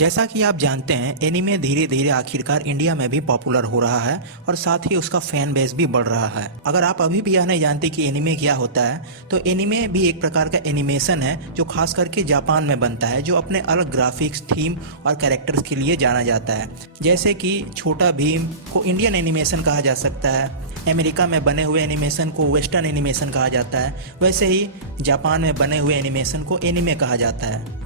जैसा कि आप जानते हैं, एनीमे धीरे धीरे आखिरकार इंडिया में भी पॉपुलर हो रहा है और साथ ही उसका फैन बेस भी बढ़ रहा है। अगर आप अभी भी यह नहीं जानते कि एनीमे क्या होता है, तो एनीमे भी एक प्रकार का एनिमेशन है जो खास करके जापान में बनता है, जो अपने अलग ग्राफिक्स, थीम और कैरेक्टर्स के लिए जाना जाता है। जैसे कि छोटा भीम को इंडियन एनिमेशन कहा जा सकता है, अमेरिका में बने हुए एनिमेशन को वेस्टर्न एनिमेशन कहा जाता है, वैसे ही जापान में बने हुए एनिमेशन को एनीमे कहा जाता है।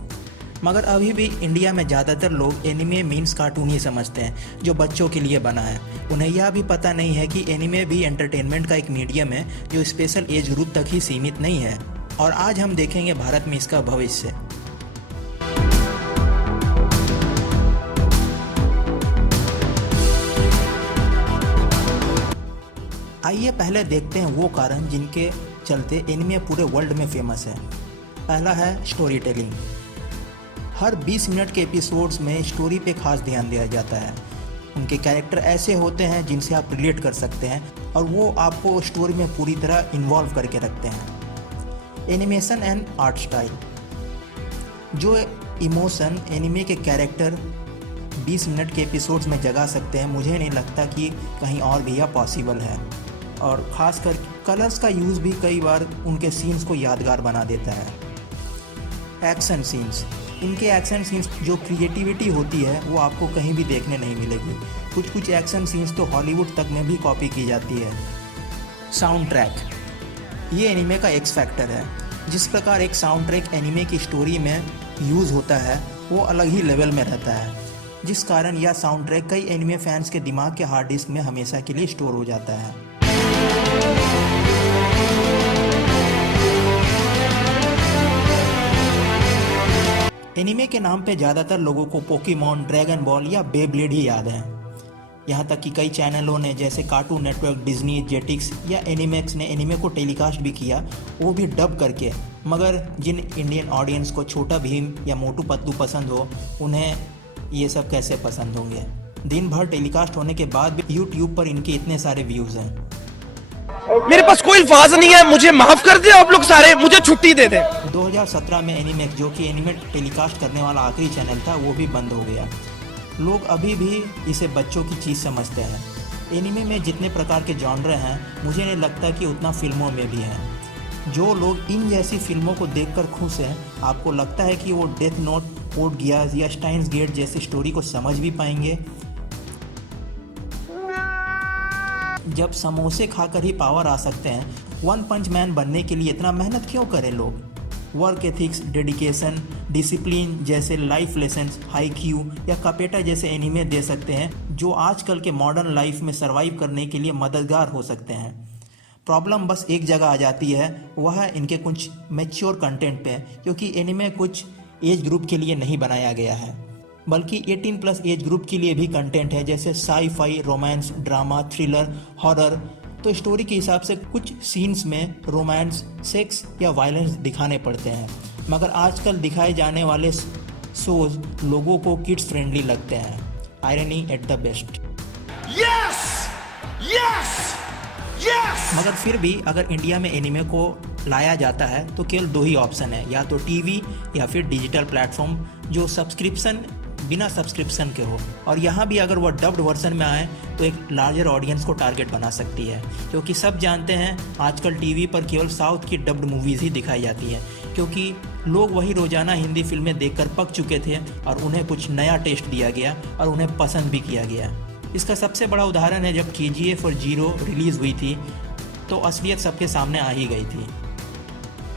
मगर अभी भी इंडिया में ज़्यादातर लोग एनीमे मीन्स कार्टून ही समझते हैं, जो बच्चों के लिए बना है। उन्हें यह भी पता नहीं है कि एनीमे भी एंटरटेनमेंट का एक मीडियम है जो स्पेशल एज ग्रुप तक ही सीमित नहीं है। और आज हम देखेंगे भारत में इसका भविष्य। आइए पहले देखते हैं वो कारण जिनके चलते एनीमे पूरे वर्ल्ड में फेमस है। पहला है स्टोरी टेलिंग। हर 20 मिनट के एपिसोड्स में स्टोरी पे खास ध्यान दिया जाता है। उनके कैरेक्टर ऐसे होते हैं जिनसे आप रिलेट कर सकते हैं और वो आपको स्टोरी में पूरी तरह इन्वॉल्व करके रखते हैं। Animation and art style. जो इमोशन एनिमे के कैरेक्टर 20 मिनट के एपिसोड्स में जगा सकते हैं, मुझे नहीं लगता कि कहीं और भी यह पॉसिबल है। और ख़ासकर कलर्स का यूज़ भी कई बार उनके सीन्स को यादगार बना देता है। Action scenes. इनके एक्शन सीन्स जो क्रिएटिविटी होती है वो आपको कहीं भी देखने नहीं मिलेगी। कुछ एक्शन सीन्स तो हॉलीवुड तक में भी कॉपी की जाती है। Sound track. ये एनीमे का एक्स फैक्टर है। जिस प्रकार एक साउंड ट्रैक एनीमे की स्टोरी में यूज़ होता है वो अलग ही लेवल में रहता है, जिस कारण यह साउंड ट्रैक कई एनीमे फैंस के दिमाग के हार्ड डिस्क में हमेशा के लिए स्टोर हो जाता है। एनीमे के नाम पे ज़्यादातर लोगों को पोकेमॉन, ड्रैगन बॉल या बेब्लेड ही याद हैं। यहाँ तक कि कई चैनलों ने जैसे कार्टून नेटवर्क, डिज्नी, जेटिक्स या एनिमैक्स ने एनीमे को टेलीकास्ट भी किया, वो भी डब करके। मगर जिन इंडियन ऑडियंस को छोटा भीम या मोटू पतलू पसंद हो, उन्हें ये सब कैसे पसंद होंगे। दिन भर टेलीकास्ट होने के बाद भी यूट्यूब पर इनके इतने सारे व्यूज़ हैं। मेरे पास कोई अल्फाज नहीं है, मुझे माफ कर दे आप लोग सारे, मुझे छुट्टी दे दे। 2017 में एनीमैक्स, जो कि एनीमे टेलीकास्ट करने वाला आखिरी चैनल था, वो भी बंद हो गया। लोग अभी भी इसे बच्चों की चीज़ समझते हैं। एनीमे में जितने प्रकार के जॉनर हैं, मुझे नहीं लगता कि उतना फिल्मों में भी हैं। जो लोग इन जैसी फिल्मों को देखकर खुश हैं, आपको लगता है कि वो डेथ नोट, कोड गियास या स्टाइन्स गेट जैसी स्टोरी को समझ भी पाएंगे? जब समोसे खाकर ही पावर आ सकते हैं, वन पंच मैन बनने के लिए इतना मेहनत क्यों करें लोग? वर्क एथिक्स, डेडिकेशन, डिसिप्लिन जैसे लाइफ लेसन्स हाईक्यू या कापेटा जैसे एनीमे दे सकते हैं, जो आजकल के मॉडर्न लाइफ में सर्वाइव करने के लिए मददगार हो सकते हैं। प्रॉब्लम बस एक जगह आ जाती है, वह है इनके कुछ मैच्योर कंटेंट पे, क्योंकि एनीमे कुछ एज ग्रुप के लिए नहीं बनाया गया है, बल्कि 18+ एज ग्रुप के लिए भी कंटेंट है, जैसे sci-fi, romance, drama, thriller, horror. तो स्टोरी के हिसाब से कुछ सीन्स में रोमांस, सेक्स या वायलेंस दिखाने पड़ते हैं, मगर आजकल दिखाए जाने वाले शोज लोगों को किड्स फ्रेंडली लगते हैं। Irony at the best. Yes yes yes. मगर फिर भी अगर इंडिया में एनीमे को लाया जाता है तो केवल 2 ही ऑप्शन है, या तो टीवी या फिर डिजिटल प्लेटफॉर्म जो बिना सब्सक्रिप्शन के हो। और यहाँ भी अगर वह डब्ड वर्जन में आए तो एक लार्जर ऑडियंस को टारगेट बना सकती है, क्योंकि सब जानते हैं आजकल टीवी पर केवल साउथ की डब्ड मूवीज़ ही दिखाई जाती हैं, क्योंकि लोग वही रोज़ाना हिंदी फिल्में देखकर पक चुके थे और उन्हें कुछ नया टेस्ट दिया गया और उन्हें पसंद भी किया गया। इसका सबसे बड़ा उदाहरण है जब KGF और जीरो रिलीज़ हुई थी, तो असलियत सबके सामने आ ही गई थी।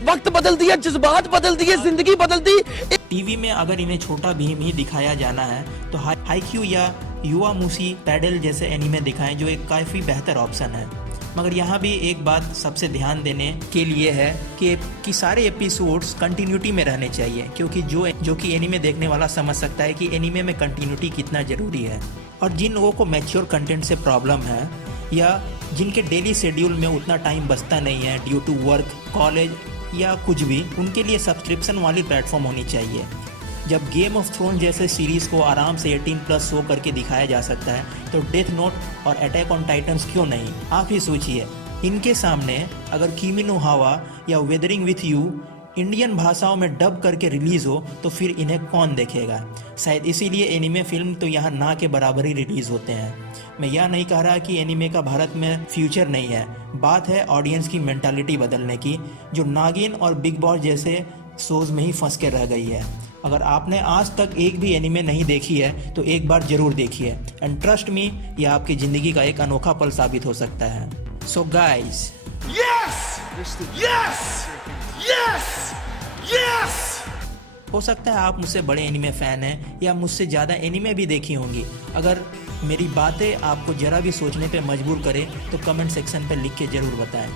वक्त बदल दिया, जज्बात बदल दिए, जिंदगी बदल दी। टीवी में अगर इन्हें छोटा भीम ही दिखाया जाना है तो हाईक्यू या युवा मुसी पैडल जैसे एनीमे दिखाएं, जो एक काफ़ी बेहतर ऑप्शन है। मगर यहाँ भी एक बात सबसे ध्यान देने के लिए है कि सारे एपिसोड्स कंटिन्यूटी में रहने चाहिए, क्योंकि जो कि एनीमे देखने वाला समझ सकता है कि एनीमे में कंटिन्यूटी कितना ज़रूरी है। और जिन लोगों को मैच्योर कंटेंट से प्रॉब्लम है या जिनके डेली शेड्यूल में उतना टाइम बचता नहीं है ड्यू टू वर्क, कॉलेज या कुछ भी, उनके लिए सब्सक्रिप्शन वाली प्लेटफॉर्म होनी चाहिए। जब गेम ऑफ थ्रोन जैसे सीरीज़ को आराम से 18+ शो करके दिखाया जा सकता है, तो डेथ नोट और अटैक ऑन टाइटन्स क्यों नहीं? आप ही सोचिए, इनके सामने अगर किमी नो हावा या वेदरिंग विथ यू इंडियन भाषाओं में डब करके रिलीज हो तो फिर इन्हें कौन देखेगा। शायद इसीलिए एनिमे फिल्म तो यहाँ ना के बराबर ही रिलीज होते हैं। मैं यह नहीं कह रहा कि एनिमे का भारत में फ्यूचर नहीं है, बात है ऑडियंस की मेंटालिटी बदलने की, जो नागिन और बिग बॉस जैसे शोज में ही फंस के रह गई है। अगर आपने आज तक एक भी एनिमे नहीं देखी है तो एक बार जरूर देखिए, एंड ट्रस्ट मी, यह आपकी ज़िंदगी का एक अनोखा पल साबित हो सकता है। So guys, Yes! Yes! Yes! Yes! हो सकता है आप मुझसे बड़े एनिमे फ़ैन हैं या मुझसे ज़्यादा एनिमे भी देखी होंगी। अगर मेरी बातें आपको ज़रा भी सोचने पे मजबूर करें तो कमेंट सेक्शन पे लिख के ज़रूर बताएं।